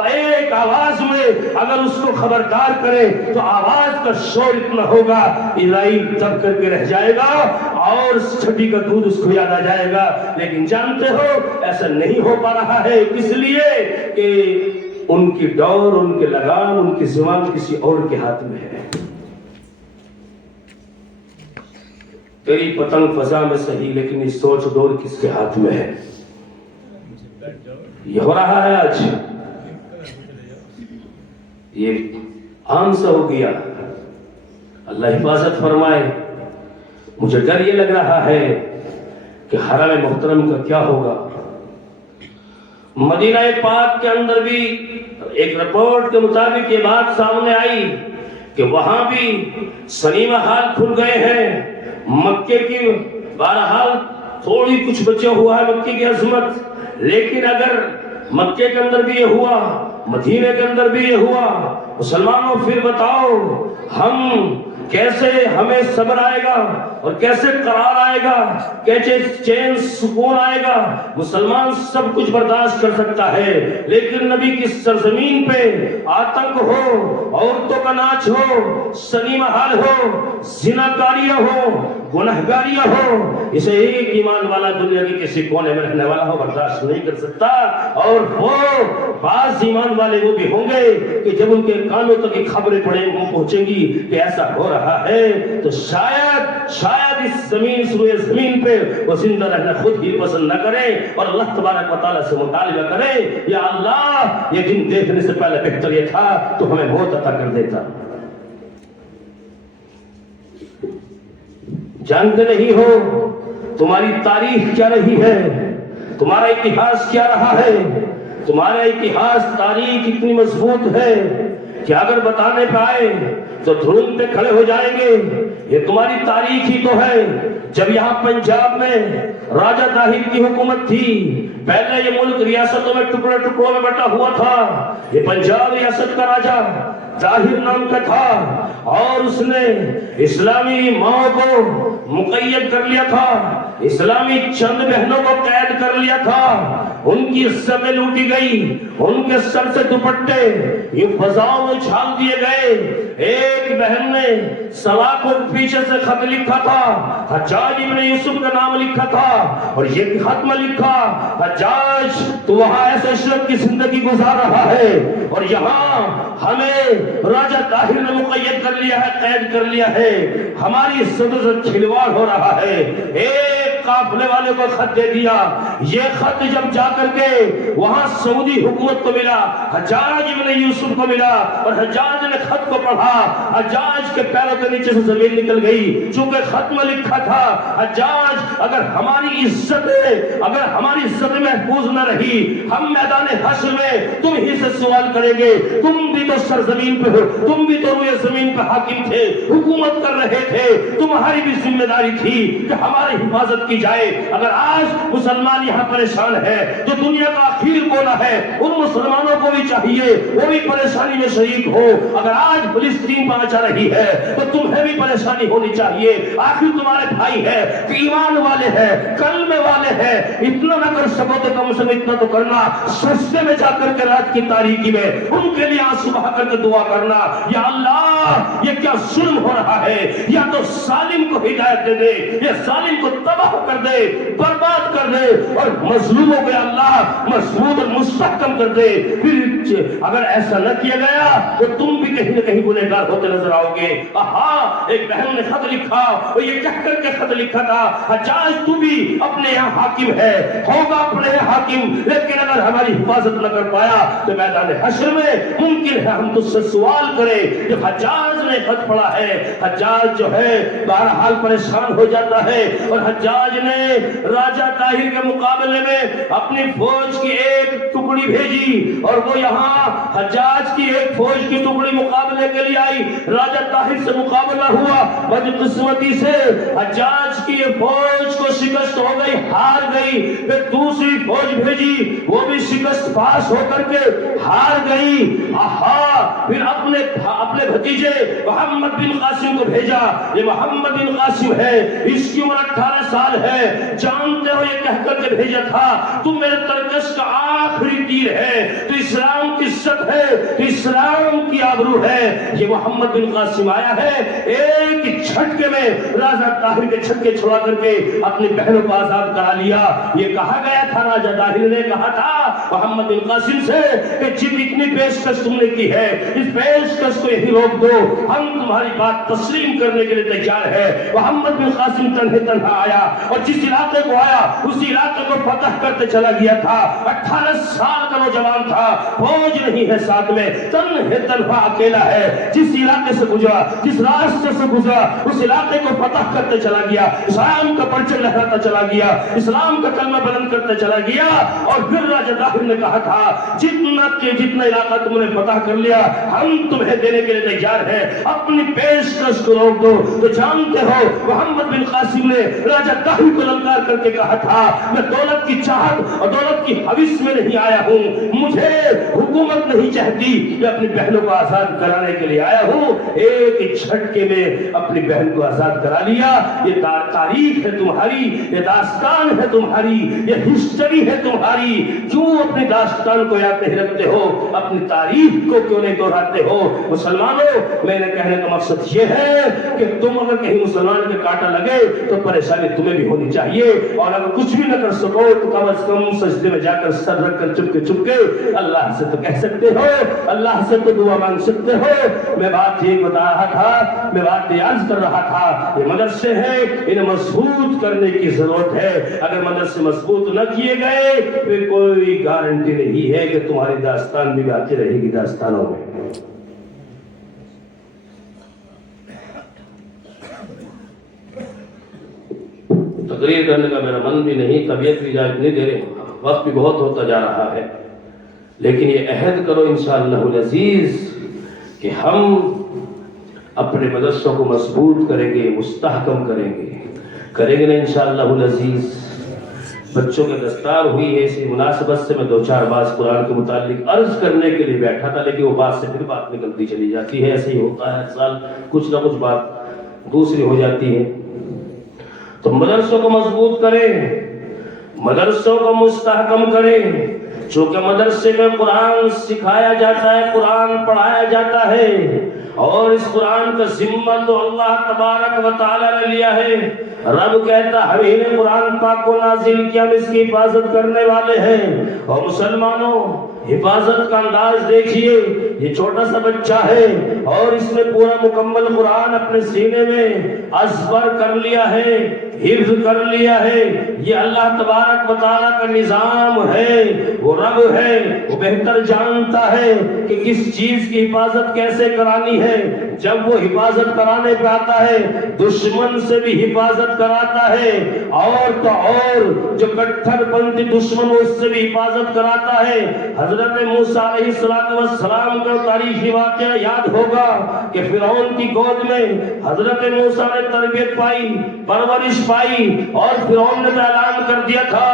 ایک آواز میں اگر اس کو خبردار کریں تو آواز کا شور اتنا ہوگا، اسرائیل دب کر کے رہ جائے گا اور چھٹی کا دودھ اس کو یاد آ جائے گا۔ لیکن جانتے ہو ایسا نہیں ہو پا رہا ہے، اس لیے کہ ان کی ڈور، ان کے لگام، ان کی زبان کسی اور کے ہاتھ میں ہے۔ تیری پتنگ فضا میں صحیح، لیکن یہ سوچ ڈور کس کے ہاتھ میں ہے؟ یہ ہو رہا ہے آج، یہ عام سا ہو گیا۔ اللہ حفاظت فرمائے۔ مجھے ڈر یہ لگ رہا ہے کہ حرم محترم کا کیا ہوگا۔ مدینہ پاک کے اندر بھی ایک رپورٹ کے مطابق یہ بات سامنے آئی کہ وہاں بھی سنیمہ حال کھل گئے ہیں۔ مکے کی بہرحال تھوڑی کچھ بچے ہوا ہے مکے کی عظمت، لیکن اگر مکے کے اندر بھی یہ ہوا، مدینے کے اندر بھی یہ ہوا، مسلمانوں پھر بتاؤ ہم کیسے، ہمیں صبر آئے گا اور کیسے قرار آئے گا، کیسے چین سکون آئے گا؟ مسلمان سب کچھ برداشت کر سکتا ہے، لیکن نبی کی سرزمین پہ آتنک ہو، عورتوں کا ناچ ہو، سنیمہ حال ہو، زناکاریاں ہو، گنہگاریاں ہو، اسے ایک ایمان والا دنیا کے کسی کونے میں رہنے والا ہو برداشت نہیں کر سکتا۔ اور وہ بعض ایمان والے وہ بھی ہوں گے کہ جب ان کے کانوں تک یہ خبریں پہنچیں گی کہ ایسا ہو رہا ہے تو شاید اس روئے زمین پہ وہ زندہ رہنا خود ہی پسند نہ کریں اور اللہ تبارک و تعالیٰ سے مطالبہ کریں، یا اللہ یہ دن دیکھنے سے پہلے بہتر یہ تھا تو ہمیں موت عطا کر دیتا۔ جانتے نہیں ہو تمہاری تاریخ کیا رہی ہے، تمہارا اتہاس کیا رہا ہے۔ تمہارا اتہاس تاریخ اتنی مضبوط ہے کہ اگر بتانے پہ آئے تو دھرم پہ کھڑے ہو جائیں گے۔ یہ تمہاری تاریخ ہی تو ہے۔ جب یہاں پنجاب میں راجہ طاہر کی حکومت تھی، پہلے یہ ملک ریاستوں میں ٹکڑوں میں بٹا ہوا تھا۔ یہ پنجاب ریاست کا راجہ طاہر نام کا تھا اور اس نے اسلامی ماؤں کو مقید کر لیا تھا، اسلامی چند بہنوں کو قید کر لیا تھا، ان کی عزتیں لوٹی گئی، ان کے سر سے دوپٹے یہ فضاؤں میں چھال دیے گئے۔ ایک بہن نے سلاخ کو پیچھے سے خط لکھا تھا، حجاج ابن یوسف کا نام لکھا تھا اور یہ خط میں لکھا، حجاج تو وہاں ایسے عشرت کی زندگی گزار رہا ہے اور یہاں ہمیں راجہ طاہر نے مقید کر لیا ہے، قید کر لیا ہے، ہماری عزتوں سے کھلواڑ ہو رہا ہے۔ ایک قافلے والے کو خط دے دیا۔ یہ خط جب جا کر کے وہاں سعودی حکومت کو ملا، حجاج ابن یوسف کو ملا اور حجاج نے خط کو پڑھا، حجاج کے پیروں کے نیچے سے زمین نکل گئی، چونکہ خط میں لکھا تھا حجاج اگر ہماری عزت محفوظ نہ رہی، ہم میدان حشر میں تم ہی سے سوال کریں گے، تم بھی تو سرزمین پہ ہو، تم بھی تو روئے زمین پہ حاکم تھے، حکومت کر رہے تھے، تمہاری بھی ذمہ داری تھی کہ ہماری حفاظت کی جائے۔ اگر آج مسلمان مسلمان یہاں پریشان ہے، جو دنیا کا آخر کونا ہے، ان مسلمانوں کو بھی چاہیے وہ بھی پریشانی میں شریک ہو۔ اگر آج فلسطین پہنچ جا رہی ہے تو تمہیں بھی پریشانی ہونی چاہیے، آخر تمہارے بھائی ہے، ایمان والے ہیں، کلمے والے ہیں، اتنا نہ کر سکو تو کم سے کم اتنا تو کرنا، سجدے میں جا کر کے رات کی تاریکی میں ان کے لیے آنسو بہا کر کے دعا کرنا، یا اللہ یہ کیا ظلم ہو رہا ہے، یا تو ظالم کو ہدایت دے دے، یا ظالم کو تباہ کر دے، برباد کر دے، اور مظلوموں کو اللہ مضبوط اور مستحکم کر دے۔ پھر اگر ایسا نہ کیا گیا تو تم بھی کہیں نہ کہیں گنہگار ہوتے نظر آؤ گے۔ ایک بہن نے خط لکھا اور یہ کہہ کر کے خط لکھا تھا، حجاج تو بھی اپنے یہاں حاکم ہے، ہوگا اپنے یہاں حاکم، لیکن اگر ہماری حفاظت نہ کر پایا تو میدان حشر میں ممکن ہے ہم تجھ سے سوال کریں۔ جب حجاج نے خط پڑھا ہے، حجاج جو ہے بہرحال پریشان ہو جاتا ہے، اور حجاج نے راجہ طاہر کے مقابلے میں اپنی فوج کی ایک ٹکڑی بھیجی، اور وہ یہاں حجاج کی ایک فوج کی ٹکڑی مقابلے کے لیے آئی، راجہ طاہر سے مقابلہ ہوا، بدقسمتی سے حجاج کی فوج کو شکست ہو گئی، ہار گئی، پھر دوسری فوج بھیجی، وہ بھی شکست پاس ہو کر کے ہار گئی۔ پھر اپنے بھتیجے محمد بن قاسم کو بھیجا، یہ محمد بن قاسم ہے، اس کی عمر 18 سال ہے، جانتے ہو یہ کہہ کر کے بھیجا تھا تم میرے ترکش کا آخری تیر ہے، تو اسلام کی عزت ہے، تو اسلام کی آبرو ہے۔ یہ محمد بن قاسم آیا ہے، ایک جھٹکے میں راجہ طاہر کے چھکے چھڑا کر کے اپنی بہنوں کو آزاد کرا لیا۔ یہ کہا گیا تھا، راجہ طاہر نے کہا تھا محمد بن قاسم سے کہ جب اتنی پیشکش تم نے کی ہے، اس پیشکش کو یہی روک دو، ہم تمہاری بات تسلیم کرنے کے لیے تیار ہے۔ محمد بن قاسم تنہا آیا، اور جس علاقے کو آیا اسی علاقے کو فتح کرتے چلا گیا تھا۔ 18 سال کا نوجوان تھا، فوج نہیں ہے ساتھ میں، تنہا اکیلا ہے، جس علاقے سے گزرا، جس راستے سے گزرا، اس علاقے کو فتح کرتے چلا گیا، اسلام کا پرچم لہراتا چلا گیا، اسلام کا کلمہ بلند کرتے چلا گیا۔ اور پھر راجہ طاہر نے کہا تھا جتنا علاقہ تم نے فتح کر لیا ہم تمہیں دینے کے لیے تیار ہیں، اپنی پیشکش کو روک دو۔ تو جانتے ہو محمد بن قاسم نے راجہ طاہر کو للکار کر کے کہا تھا، میں دولت کی چاہت اور دولت کی حوث میں نہیں آیا ہوں، مجھے حکومت نہیں چاہتی، میں اپنی بہنوں کو آزاد کرانے کے لیے آیا ہوں۔ ایک جھٹکے میں اپنی بہن کو آزاد کرا لیا۔ یہ تاریخ ہے تمہاری، یہ داستان ہے تمہاری، یہ ہسٹری ہے تمہاری، کیوں اپنی داستان کو یاد نہیں رکھتے ہو، اپنی تاریخ کو کیوں نہیں دہراتے ہو؟ مسلمانوں، میں نے کہنے کا مقصد یہ ہے کہ تم اگر کہیں مسلمان کے کانٹا لگے تو پریشانی تمہیں بھی ہونی چاہیے، اور اگر کچھ بھی نہ کر سکو تو کم از کم سجدے میں جا کر سر رکھ کر چپکے اللہ سے تو کہہ سکتے ہو، اللہ سے تو دعا مانگ سکتے ہو۔ میں بات یہ بتا رہا تھا، میں بات یہ عرض کر رہا تھا، یہ مدرسے ہیں، انہیں مضبوط کرنے کی ضرورت ہے۔ اگر مدرسے مضبوط نہ کیے گئے پھر کوئی گارنٹی نہیں ہے کہ تمہاری داستان بھی باقی رہے گی داستانوں میں۔ تقریر کرنے کا میرا من بھی نہیں، طبیعت بھی اجازت نہیں دے رہے، وقت بھی بہت ہوتا جا رہا ہے، لیکن یہ عہد کرو انشاءاللہ العزیز کہ ہم اپنے مدرسوں کو مضبوط کریں گے، مستحکم کریں گے نا انشاءاللہ العزیز۔ بچوں کے دستار ہوئی ہے، اسی مناسبت سے میں 2-4 بات قرآن کے متعلق عرض کرنے کے لیے بیٹھا تھا، لیکن وہ بات سے پھر بات نکلتی چلی جاتی ہے، ایسے ہی ہوتا ہے، ہر سال کچھ نہ کچھ بات دوسری ہو جاتی ہے۔ تو مدرسوں کو مضبوط کریں، مدرسوں کو مستحکم کریں، چونکہ مدرسے میں قرآن سکھایا جاتا ہے، قرآن پڑھایا جاتا ہے، اور اس قرآن کا ذمہ تو اللہ تبارک و تعالی نے لیا ہے۔ رب کہتا ہم ہی نے قرآن پاک کو نازل کیا، ہم اس کی حفاظت کرنے والے ہیں۔ اور مسلمانوں، حفاظت کا انداز دیکھیے، یہ چھوٹا سا بچہ ہے اور اس نے پورا مکمل قرآن اپنے سینے میں ازبر کر لیا ہے، حفظ کر لیا ہے۔ یہ اللہ تبارک و تعالیٰ کا نظام ہے، وہ رب ہے، وہ بہتر جانتا ہے کہ کس چیز کی حفاظت کیسے کرانی ہے۔ جب وہ حفاظت کرانے پہ آتا ہے دشمن سے بھی حفاظت کراتا ہے، اور تو اور جو کٹھر پنتھی دشمن اس سے بھی حفاظت کراتا ہے۔ حضرت موسیٰ علیہ السلام کا تاریخی واقعہ یاد ہوگا۔ ہوگا کہ فرعون کی گود میں حضرت موسیٰ نے تربیت پائی، پرورش پائی، اور فرعون نے اعلان کر دیا تھا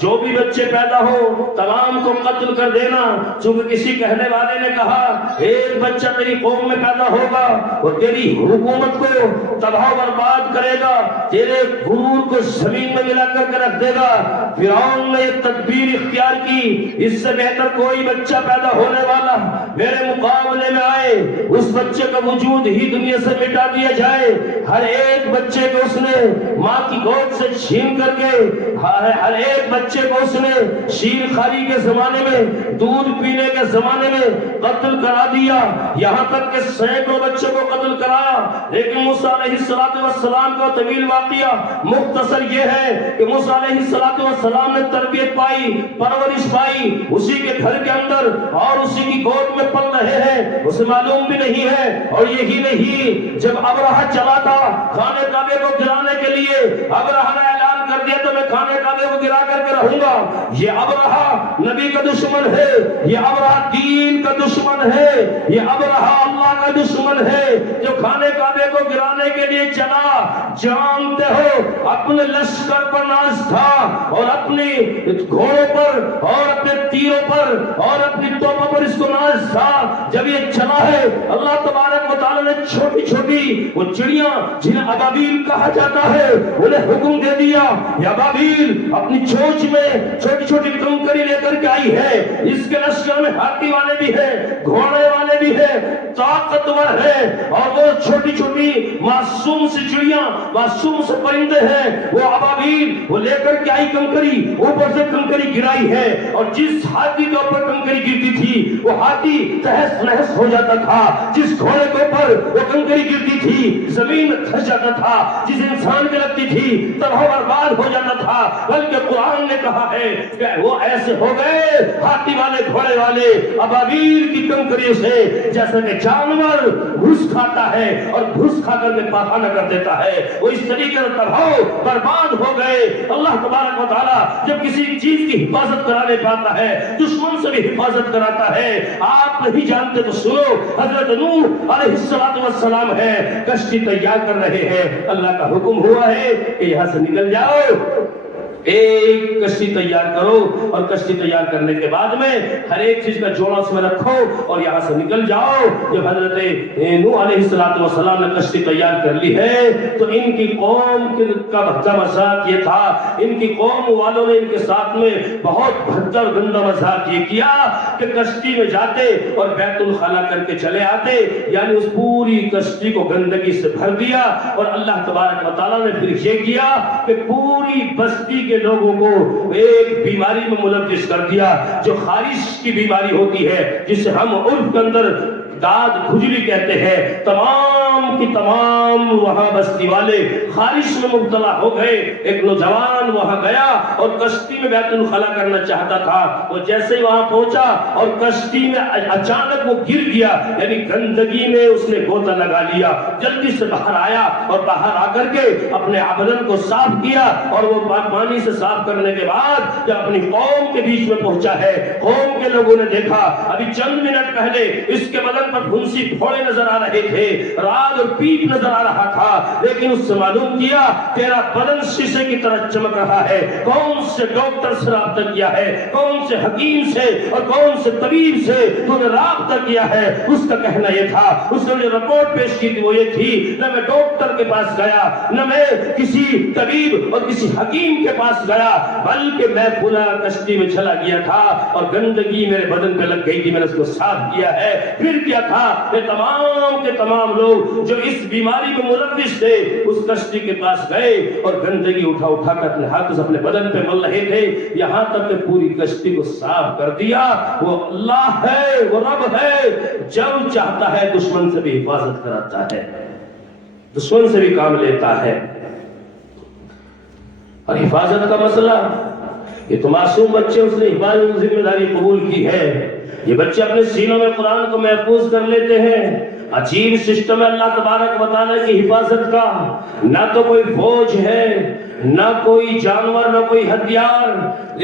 جو بھی بچے پیدا ہو تمام کو قتل کر دینا، چونکہ کسی کہنے والے نے کہا ایک بچہ تیری قوم میں پیدا ہوگا اور تیری حکومت کو تباہ و برباد کرے گا، تیرے غرور کو زمین میں ملا کر کے رکھ دے گا۔ فرعون نے یہ تدبیر اختیار کی، اس سے بہتر کوئی بچہ پیدا ہونے والا میرے مقابلے میں آئے، اس بچے کا وجود ہی دنیا سے مٹا دیا جائے۔ ہر ایک بچے کو اس نے ماں کی گود سے چھین کر کے، ہر ایک بچے کو اس نے شیر خاری کے زمانے میں، دودھ پینے کے زمانے میں قتل کرا دیا، یہاں تک کہ سینکڑوں بچوں کو قتل کرایا۔ لیکن موسیٰ علیہ السلام کا طویل واقعہ مختصر یہ ہے کہ موسیٰ علیہ السلام نے تربیت پائی، پرورش پائی اسی کے گھر کے اندر اور اسی کی گود میں پل رہے ہیں، اسے معلوم بھی نہیں ہے۔ اور یہی نہیں، جب ابرہہ چلا تھا خانہ کعبے کو گرانے کے لیے، ابرہہ نے اعلان کر دیا تو میں خانہ کعبے کو گرا کر کے رہوں گا۔ یہ ابرہہ نبی کا دشمن ہے، یہ ابرہہ دین کا دشمن ہے، یہ ابرہہ اللہ کا دشمن ہے جو خانہ کعبے کو گرانے کے لیے چلا۔ جانتے ہو اپنے لشکر پر ناز تھا اور اپنی گھوڑوں پر اور اپنے تیروں پر اور اپنی توپوں پر اس کو ناز تھا۔ جب یہ چلا ہے اللہ تبارک و تعالی نے چھوٹی چھوٹی وہ چڑیاں جنہیں ابابیل کہا جاتا ہے انہیں حکم دے دیا، یہ ابابیل اپنی چونچ میں چھوٹی چھوٹی کنکری لے کر کے آئی ہے، اس کے لشکر میں ہاتھی والے بھی ہیں، گھوڑے والے بھی ہیں، طاقتور ہے، اور وہ چھوٹی چھوٹی معصوم سی چڑیاں، معصوم سے پرندے ہیں، وہ ابابیل وہ لے کر کے آئی کنکری، اوپر سے کنکری گرائی ہے، اور جس ہاتھی کے اوپر کنکری گرتی تھی وہ ہاتھی تہس نہس ہو جاتا تھا، جس گھوڑے کے اوپر وہ کنکری گرتی تھی زمین میں دھس جاتا تھا، جس انسان کے لگتی تھی تباہ و برباد ہو جاتا تھا۔ بلکہ قرآن نے کہا ہے کہ وہ ایسے ہو گئے ہاتھی والے گھوڑے والے ابابیل کی کنکری سے جیسا کہ جانور گھس کھاتا ہے اور گھس کھا کر کے پاخانہ کر دیتا ہے، وہ اس طریقے سے تباہ برباد ہو گئے۔ اللہ تبارک و تعالیٰ جب کسی چیز کی حفاظت کرانے پاتا ہے دشمن سے بھی حفاظت کراتا ہے۔ آپ نہیں جانتے تو سنو، حضرت نوح علیہ السلام ہے کشتی تیار کر رہے ہیں، اللہ کا حکم ہوا ہے کہ یہاں سے نکل جاؤ، ایک کشتی تیار کرو، اور کشتی تیار کرنے کے بعد میں ہر ایک چیز کا جوڑا اس میں رکھو اور یہاں سے نکل جاؤ۔ جب حضرت نوح علیہ السلام نے کشتی تیار کر لی ہے تو ان کی قوم کا مذاق یہ تھا، ان کی قوم والوں نے ان کے ساتھ میں بہت بھدا اور گندا مذاق یہ کیا کہ کشتی میں جاتے اور بیت الخلا کر کے چلے آتے، یعنی اس پوری کشتی کو گندگی سے بھر دیا۔ اور اللہ تبارک و تعالیٰ نے پھر یہ کیا کہ پوری بستی کے لوگوں کو ایک بیماری میں ملوث کر دیا جو خارش کی بیماری ہوتی ہے، جسے ہم عرف کے اندر داد کھجلی کہتے ہیں۔ تمام کی تمام وہاں بستی والے خارش میں مبتلا ہو گئے۔ ایک نوجوان وہاں گیا اور کشتی میں بیت الخلا کرنا چاہتا تھا، وہ جیسے ہی وہاں پہنچا اور کشتی میں اچانک وہ گر گیا، یعنی گندگی میں اس نے گوتا لگا لیا، جلدی سے باہر آیا اور باہر آ کر کے اپنے بدن کو صاف کیا، اور وہ پانی سے صاف کرنے کے بعد جب اپنی قوم کے بیچ میں پہنچا ہے، قوم کے لوگوں نے دیکھا ابھی چند منٹ پہلے اس کے بدن پر پھنسی پھوڑے نظر آ رہے تھے، راگ اور پیپ نظر آ رہا تھا، لیکن اس سے معلوم کیا تیرا بدن شیشے کی طرح چمک رہا ہے۔ کون سے ڈاکٹر سے رابطہ کیا ہے، کون سے حکیم سے اور کون سے طبیب سے تو نے رابطہ کیا ہے؟ اس کا کہنا یہ تھا، اس نے جو رپورٹ پیش کی تھی وہ یہ تھی، نہ میں ڈاکٹر کے پاس گیا، نہ میں کسی طبیب اور کسی حکیم کے پاس گیا، بلکہ میں کھلا کشتی میں چلا گیا تھا اور گندگی میرے بدن پہ لگ گئی تھی، میں نے اس کو صاف کیا ہے۔ پھر کیا تھا کہ تمام کے تمام لوگ جو اس بیماری میں ملوث تھے اس کشتی کے پاس گئے اور گندگی اٹھا اٹھا کر اپنے ہاتھ سے اپنے بدن پہ مل رہے تھے، یہاں تک کہ پوری کشتی کو صاف کر دیا۔ وہ اللہ ہے، وہ رب ہے، جب چاہتا ہے دشمن سے بھی حفاظت کراتا ہے، دشمن سے بھی کام لیتا ہے۔ اور حفاظت کا مسئلہ یہ تو معصوم بچے اس نے حفاظت ذمہ داری قبول کی ہے، یہ بچے اپنے سینوں میں قرآن کو محفوظ کر لیتے ہیں۔ عجیب سسٹم ہے اللہ تبارک و تعالیٰ کی حفاظت کا، نہ تو کوئی فوج ہے، نہ کوئی جانور، نہ کوئی ہتھیار،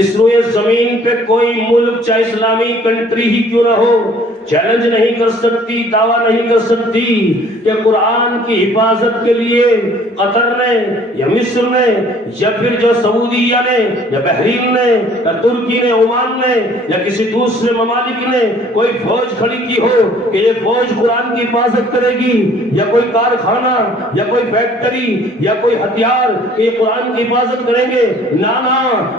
اس روئے زمین پہ کوئی ملک چاہے اسلامی کنٹری ہی کیوں نہ ہو، چیلنج نہیں کر سکتی، دعویٰ نہیں کر سکتی کہ قرآن کی حفاظت کے لیے قطر نے یا مصر نے یا پھر جو سعودیہ نے یا بحرین نے یا ترکی نے، عمان نے یا کسی دوسرے ممالک نے کوئی فوج کھڑی کی ہو کہ یہ فوج قرآن کی حفاظت کرے گی، یا کوئی کارخانہ یا کوئی فیکٹری یا کوئی ہتھیار کہ یہ قرآن کی حفاظت کریں گے۔ نہ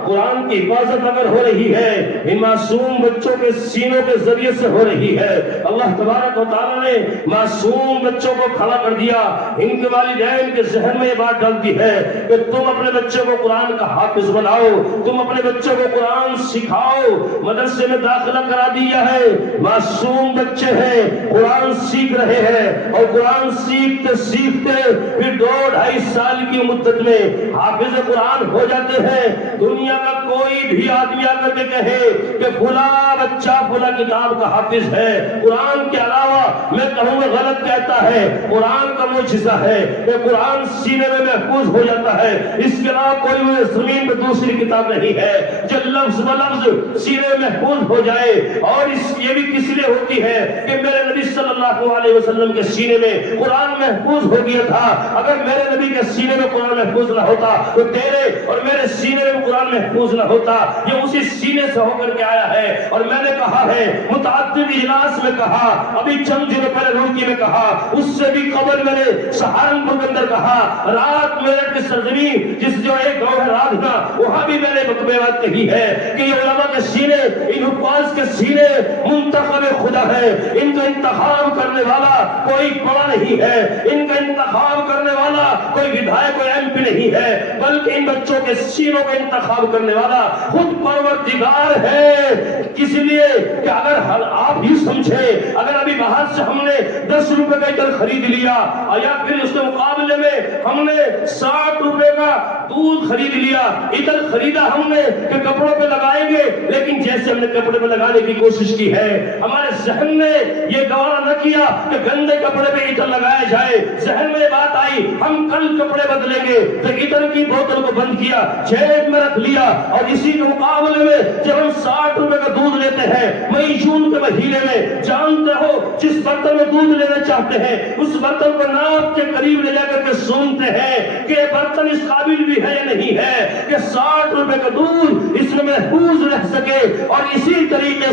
قرآن کی حفاظت اگر ہو رہی ہے ان معصوم بچوں کے سینوں کے ذریعے سے ہو رہی ہے۔ اللہ تبارک و تعالیٰ نے معصوم بچوں کو کھڑا کر دیا، ان کے والدین کے ذہن میں یہ بات ڈالتی ہے کہ تم اپنے بچوں کو قرآن کا حافظ بناؤ، تم اپنے بچوں کو قرآن سکھاؤ۔ مدرسے میں داخلہ کرا دیا ہے، معصوم بچے ہیں، قرآن سیکھ رہے ہیں، اور قرآن سیکھتے سیکھتے پھر 2-2.5 سال کی مدت میں حافظ قرآن ہو جاتے ہیں۔ دنیا کا کوئی بھی آدمی آ کر کے کہے کہ فلاں بچہ فلاں کتاب کا حافظ ہے، قرآن کے علاوہ میں کہوں گا غلط کہتا ہے۔ قرآن کا معجزہ ہے کہ قرآن سینے میں محفوظ ہو جاتا ہے، اس کے علاوہ کوئی زمین پہ دوسری کتاب نہیں ہے جو لفظ بلفظ سینے میں محفوظ ہو جائے۔ اور یہ بھی کس لیے ہوتی ہے کہ میرے نبی صلی اللہ علیہ وسلم کے سینے میں قرآن محفوظ ہو گیا تھا۔ اگر میرے نبی کے سینے میں قرآن محفوظ نہ ہوتا تو تیرے اور میرے سینے میں قرآن محفوظ نہ ہوتا۔ یہ اسی سینے سے ہو کر کے آیا ہے۔ اور میں نے کہا ہے متعدد اجلاس میں کہا، ابھی چند دنوں پہلے روڑکی میں کہا، اس سے بھی قبل میں نے سہارنپور کے اندر کہا، رات میرٹ کی سرزمین جس جو ایک گاؤں ہے رادھنا، وہاں بھی میں نے بات کہی ہے کہ یہ علماء کے سینے، ان حفاظ کے سینے منتخب خدا ہے۔ ان کا انتخاب کرنے والا کوئی بڑا نہیں ہے، ان کا انتخاب کرنے والا کوئی ودھائک کوئی ایم پی نہیں ہے، بلکہ ان بچوں کے سینوں کا انتخاب کرنے والا خود پروردگار ہے۔ کس لیے کہ اگر آپ ہی سمجھیں، اگر ابھی باہر سے ہم نے 10 روپے کا ادھر خرید لیا یا پھر اس کے مقابلے میں ہم نے 60 روپے کا دودھ خرید لیا، ادھر خریدا ہم نے کہ کپڑوں پہ لگائیں گے، لیکن جیسے ہم نے کپڑے پہ لگانے کی کوشش کی ہے ہمارے ذہن نے یہ گوارا نہ کیا کہ گندے کپڑے پہ ادھر لگایا جائے۔ ذہن میں بات آئی ہم کل کپڑے بدلیں گے تو ادھر کی بوتل کو بند کیا، جیب میں رکھ لیا، اور اسی کے مقابلے میں جب ہم 60 روپے کا دودھ لیتے ہیں مئی جون کے مہینے میں، جانتے ہو جس برتن میں دودھ لینا چاہتے ہیں اس برتن کو ناپ کے قریب لے جا کر کے سنتے ہیں کہ یہ برتن اس قابل بھی ہے یا نہیں ہے کہ 60 روپے کا دودھ اس میں محفوظ رہ سکے۔ اور اسی طریقے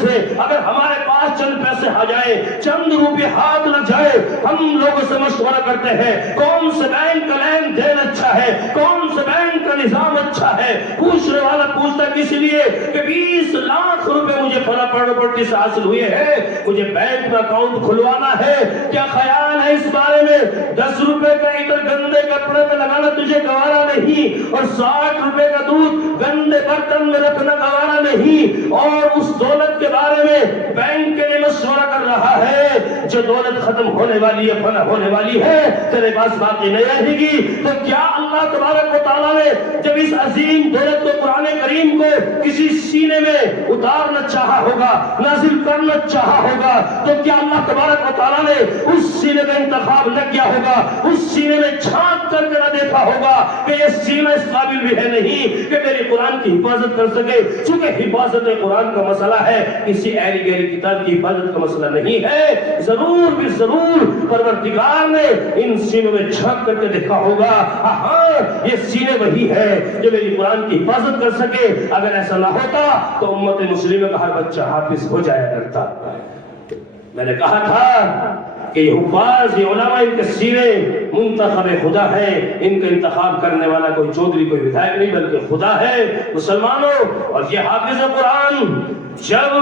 سے اگر ہمارے پاس چند پیسے آ جائیں، چند روپے ہاتھ لگ جائے، ہم لوگوں سے مشورہ کرتے ہیں کون سے بینک کا لین دین اچھا ہے، کون سے بینک کا نظام اچھا ہے۔ پوچھنے والا پوچھتا کس لیے کہ 20 لاکھ روپے مجھے فلاں پراپرٹی سے حاصل ہوئے ہیں، مجھے بینک میں اکاؤنٹ کھلوانا ہے، کیا خیال ہے اس بارے میں؟ 10 روپے کا ادھر گندے کپڑے پہ لگانا تجھے گوارا نہیں، اور 60 روپے کا دودھ گندے برتن میں رکھنا گوارا نہیں، اور اس دولت کے بارے میں بینک کے لیے مشورہ کر رہا ہے جو دولت ختم ہونے والی ہے، فنا ہونے والی ہے، تیرے پاس باقی نہیں رہے گی۔ تو کیا اللہ تبارک و تعالیٰ نے جب اس عظیم دولت کو قرآن کریم کو کسی سینے میں اتارنا چاہا ہوگا، نازل کرنا چاہا ہوگا، تو کیا اللہ تبارک و تعالیٰ نے اس سینے کا انتخاب نہ کیا ہوگا، اس سینے میں چھانک کر کے نہ دیکھا ہوگا کہ یہ سینہ اس قابل بھی ہے نہیں کہ میری قرآن کی حفاظت کر سکے؟ چونکہ حفاظت قرآن کا مسئلہ ہے، کسی ایری گیری کتاب کی حفاظت کا مسئلہ نہیں ہے۔ ضرور بھی ضرور پروردگار نے ان سینوں میں جھانک کر کے دیکھا ہوگا، ہاں یہ سینے وہی ہے جو میری قرآن کی حفاظت کر سکے۔ اگر ایسا نہ ہوتا تو امت مسلمہ کا ہر بچہ حافظ ہو جایا کرتا۔ میں نے کہا تھا کہ یہ حفاظ، یہ علماء، ان کے سینے منتخب خدا ہے، ان کا انتخاب کرنے والا کوئی چودھری کوئی ودھائک نہیں بلکہ خدا ہے۔ مسلمانوں، اور یہ حافظ قرآن جب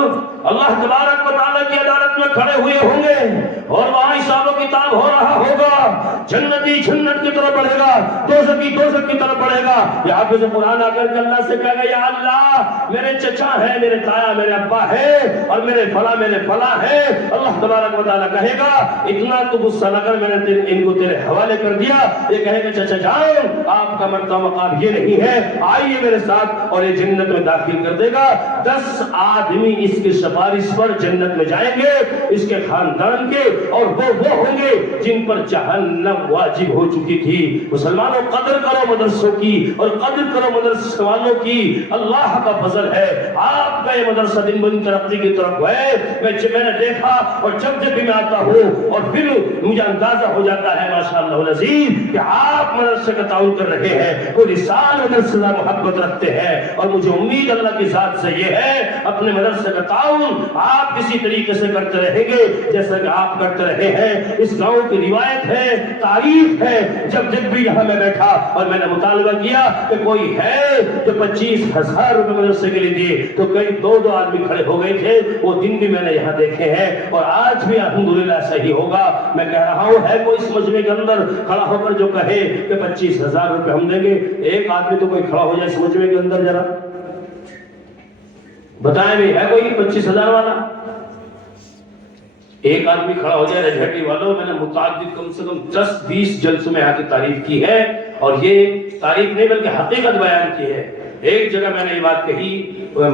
اللہ تبارک و تعالیٰ کی عدالت میں کھڑے ہوئے ہوں گے اور وہاں حساب و کتاب ہو رہا ہوگا، جنتی جنت کی طرف بڑھے گا، دوزخی دوزخ کی طرف بڑھے گا، یہ حافظ قرآن آ کر کے اللہ سے کہے گا یا اللہ میرے چچا ہے، میرے تایا، میرے ابا ہے، اور میرے فلاں ہے۔ اللہ تبارک و تعالیٰ کہے گا اتنا تو غصہ نہ کر، میں نے ان کو تیرے حوالے کر دیا۔ یہ کہے گا چچا جان آپ کا مرتبہ مقام یہ نہیں ہے، آئیے میرے ساتھ، اور یہ جنت میں داخل کر دے گا۔ 10 آدمی اس کی سفارش پر جنت میں جائیں گے، اس کے خاندان کے، اور وہ ہوں گے جن پر جہنم واجب ہو چکی تھی۔ مسلمانوں، قدر کرو مدرسوں کی اور قدر کرو مدرسے والوں کی، اللہ کا فضل ہے۔ آپ کا یہ مدرسہ دن بدن ترقی کی طرف ہے۔ میں نے دیکھا، اور جب بھی میں آتا ہوں اور پھر مجھے اندازہ ہو جاتا ہے ماشاءاللہ العظیم کہ آپ مدرسے کا تعاون کر رہے ہیں، کوئی رسال مدرسے سے محبت رکھتے ہیں، اور مجھے امید اللہ کی ذات سے یہ ہے اپنے مدرسے کا تعاون آپ کسی طریقے سے کرتے رہیں گے جیسا کہ آپ کرتے رہے ہیں۔ اس گاؤں کی روایت ہے، تعریف ہے، جب بھی یہاں میں بیٹھا اور میں نے مطالبہ کیا کہ کوئی ہے جو 25,000 روپے مدرسے کے لیے دیے، تو کئی دو آدمی کھڑے ہو گئے تھے۔ وہ دن بھی میں نے یہاں دیکھے ہیں، اور آج بھی الحمدللہ صحیح ہوگا۔ میں کہہ رہا ہوں، ہے کوئی اس مجمع کے اندر کھڑا ہو کر جو کہے کہ 25,000 روپے ہم دیں گے؟ ایک آدمی تو کوئی کھڑا ہو جائے اس مجمع کے اندر، ذرا بتائیں بھی، ہے کوئی 25,000 والا؟ ایک آدمی کھڑا ہو جائے۔ رجھٹی والوں، میں نے متعدد کم سے کم 10-20 جلسوں میں یہاں کی تعریف کی ہے، اور یہ تعریف نہیں بلکہ حقیقت بیان کی ہے۔ ایک جگہ میں نے یہ بات کہی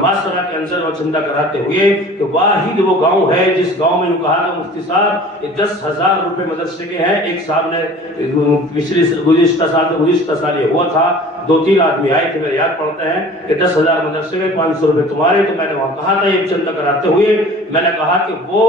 ماسرہ کے اندر اور چندہ کراتے ہوئے کہ واحد وہ گاؤں ہے جس گاؤں میں کہا کہ مفتی صاحب یہ 10,000 روپے مدرسے کے ہیں۔ ایک صاحب نے گزشتہ سال یہ ہوا تھا، 2-3 آدمی آئے تھے، میرے یاد پڑتا ہے کہ 10,000 مدرسے میں 500 روپے تمہارے۔ تو میں نے وہاں کہا تھا یہ چندہ کراتے ہوئے، میں نے کہا کہ وہ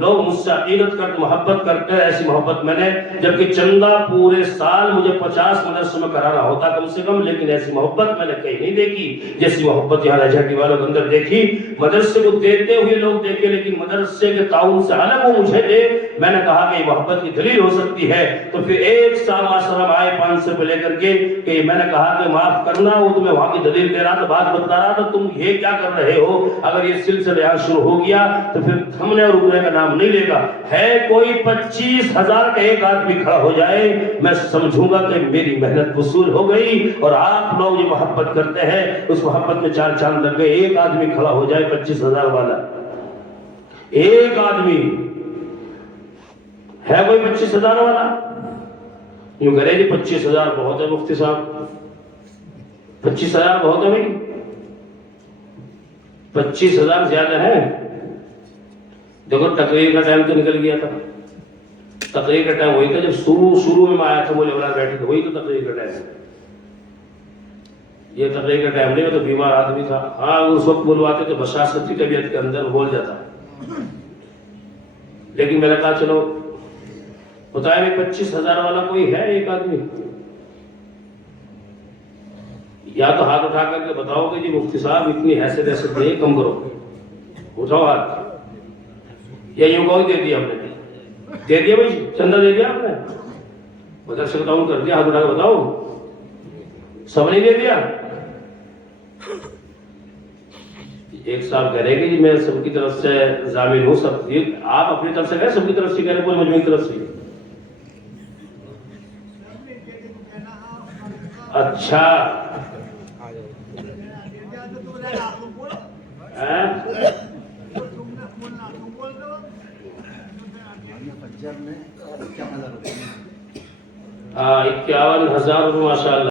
لوگ مجھ سے عقیدت کرتے، محبت کرتے ہیں، ایسی محبت میں نے، جبکہ چندہ پورے سال مجھے 50 مدرسوں میں کرانا ہوتا کم سے کم، لیکن ایسی محبت میں نے کہیں نہیں دیکھی جیسی محبت یہاں رجھٹی والوں کے اندر دیکھی۔ مدرسے کو دیتے ہوئے لوگ دیکھے، لیکن مدرسے کے تعاون سے الگ وہ مجھے دے۔ میں نے کہا کہ یہ محبت کی دلیل ہو سکتی ہے۔ تو پھر ایک صاحب آسرم آئے 500 روپے لے کر کے کہ میں نے کہا کہ معاف کرنا، وہ تمہیں وہاں کی دلیل دے رہا تھا، بات بتلا رہا تھا، تم یہ کیا کر رہے ہو؟ اگر یہ سلسلہ یہاں شروع ہو گیا تو پھر ہم نے رکنے کا نام نہیں لے گا۔ ہے کوئی 25,000 کا ایک آدمی کھڑا ہو جائے، میں سمجھوں گا کہ میری محنت وصول ہو گئی، اور آپ لوگ جو محبت کرتے ہیں اس محبت میں 4 چاند لگ گئے۔ ایک آدمی کھڑا ہو جائے 25,000 والا، ایک آدمی ہے کوئی 25,000 والا؟ یوں کرے جی 25,000 بہت ہے مفتی صاحب، 25,000 بہت ہے بھائی، 25,000 زیادہ ہے۔ دیکھو تقریر کا ٹائم تو نکل گیا تھا، تقریر کا ٹائم وہی تھا جب شروع میں آیا تھا، وہ لوگ بیٹھے تھے، وہی تو تقریر کا ٹائم ہے۔ یہ تقریر کا ٹائم نہیں، وہ تو بیمار آدمی تھا۔ ہاں اس وقت بلواتے تو بشاشت کی طبیعت کے اندر بول جاتا، لیکن میں نے کہا چلو بتایا 25,000 والا کوئی ہے ایک آدمی؟ یا تو ہاتھ اٹھا کر کے بتاؤ کہ جی مفتی صاحب اتنی حیثیت ایسے دے، کم کرو، اٹھاؤ ہاتھ، یا یوں کہو دے دیا ہم نے، دے دیا بھائی چندہ دے دیا آپ نے، مدرسے کا تعاون کر دیا، ہاتھ اٹھا کے بتاؤ، سب نہیں دے دیا؟ ایک صاحب کہہ رہے کہ جی میں سب کی طرف سے ضامن ہوں، سب آپ اپنی طرف سے کہہ، سب کی طرف سے کہہ رہے، پورے مجموعی کی طرف سے؟ اچھا ہاں 51,000 روپے ماشاء اللہ۔